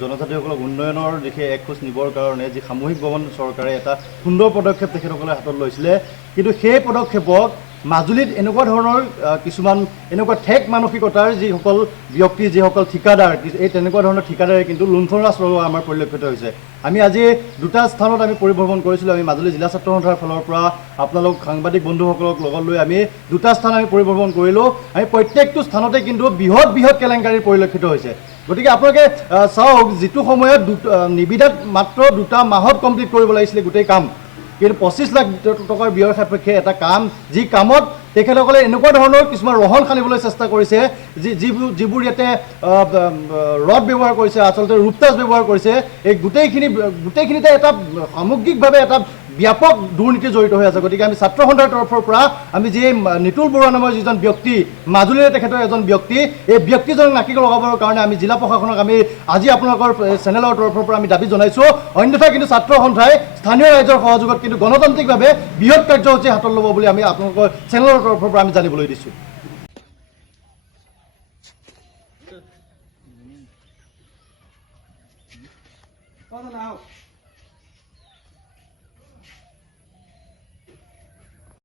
জনজাতিসকলক উন্নয়নৰ দিশে একখোজ নিবৰ কাৰণে যি সামূহিক ভৱন চৰকাৰে এটা সুন্দৰ পদক্ষেপ তেখেতসকলে হাতত লৈছিলে কিন্তু সেই পদক্ষেপক মাজুলীত এনেকুৱা ধৰণৰ কিছুমান এনেকুৱা ঠেক মানসিকতাৰ যিসকল ব্যক্তি যিসকল ঠিকাদাৰ এই তেনেকুৱা ধৰণৰ ঠিকাদাৰে কিন্তু লুণ্ঠন ৰাজ চলোৱা আমাৰ পৰিলক্ষিত হৈছে আমি আজি দুটা স্থানত আমি পৰিভ্ৰমণ কৰিছিলোঁ আমি মাজুলী জিলা ছাত্ৰ সন্থাৰ ফালৰ পৰা আপোনালোক সাংবাদিক বন্ধুসকলক লগত লৈ আমি দুটা স্থান আমি পৰিভ্ৰমণ কৰিলোঁ আমি প্ৰত্যেকটো স্থানতে কিন্তু বৃহৎ কেলেংকাৰী পৰিলক্ষিত হৈছে গতিকে আপোনালোকে চাওক যিটো সময়ত নিবিদাত মাত্ৰ 2 মাহত কমপ্লিট কৰিব লাগিছিলে গোটেই কাম কিন্তু 25 লাখ টকাৰ ব্যয়ৰ সাপেক্ষে এটা কাম যি কামত তেখেতসকলে এনেকুৱা ধৰণৰ কিছুমান ৰহণ সানিবলৈ চেষ্টা কৰিছে যিবোৰ ইয়াতে ৰড ব্যৱহাৰ কৰিছে আচলতে ৰূপটাচ ব্যৱহাৰ কৰিছে এই গোটেইখিনিতে এটা সামগ্ৰিকভাৱে এটা ব্যাপক দুৰ্নীতি জড়িত হৈ আছে গতিকে আমি ছাত্ৰ সন্থাৰ তৰফৰ পৰা আমি যি নিতুল বৰুৱা নামৰ যিজন ব্যক্তি মাজুলীৰে তেখেতৰ এজন ব্যক্তি এই ব্যক্তিজনক নাকি লগাবৰ কাৰণে আমি জিলা প্ৰশাসনক আমি আজি আপোনালোকৰ চেনেলৰ তৰফৰ পৰা আমি দাবী জনাইছোঁ অন্যথা কিন্তু ছাত্ৰ সন্থাই স্থানীয় ৰাইজৰ সহযোগত কিন্তু গণতান্ত্ৰিকভাৱে বৃহৎ কাৰ্যসূচী হাতত ল'ব বুলি আমি আপোনালোকৰ চেনেলৰ তৰফৰ পৰা আমি জানিবলৈ দিছোঁ